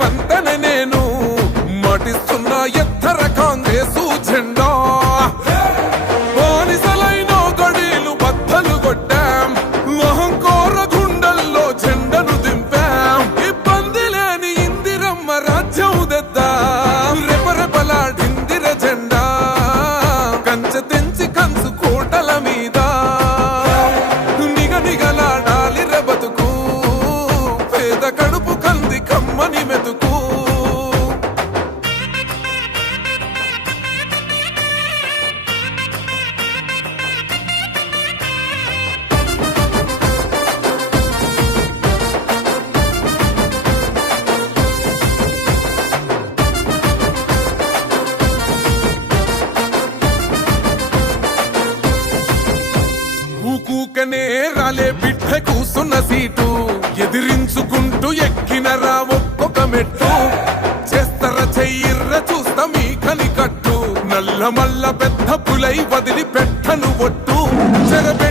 వంతెన నేను మటిస్తున్న ఎత్తర కాంగ్రెసు జెండా బానిసలైన గడీలు బద్దలు కొట్టాం మహంకోర గుండెల్లో జెండను దింపాం ఇబ్బంది లేని ఇందిరమ్మ రాజ్యం తెద్దాం రెపరెపలాడిందిర జెండా కంచె తెంచి కంచు కోటల మీద నిగనిగలాడాలి బతుకు పేద కడుపు కంది కమ్మని మెతుకు ఊకూకనే రాలే బిడ్డ కూసున్న సీటు ఎదిరించుకుంటూ ఎక్కినరా ఒక్కొక్క మెట్టు చేస్తర చెయ్యిర్ర చూస్తా మీ కని కట్టు నల్ల మల్ల పెద్ద పులై వదిలి పెట్టను ఒట్టు చెరబె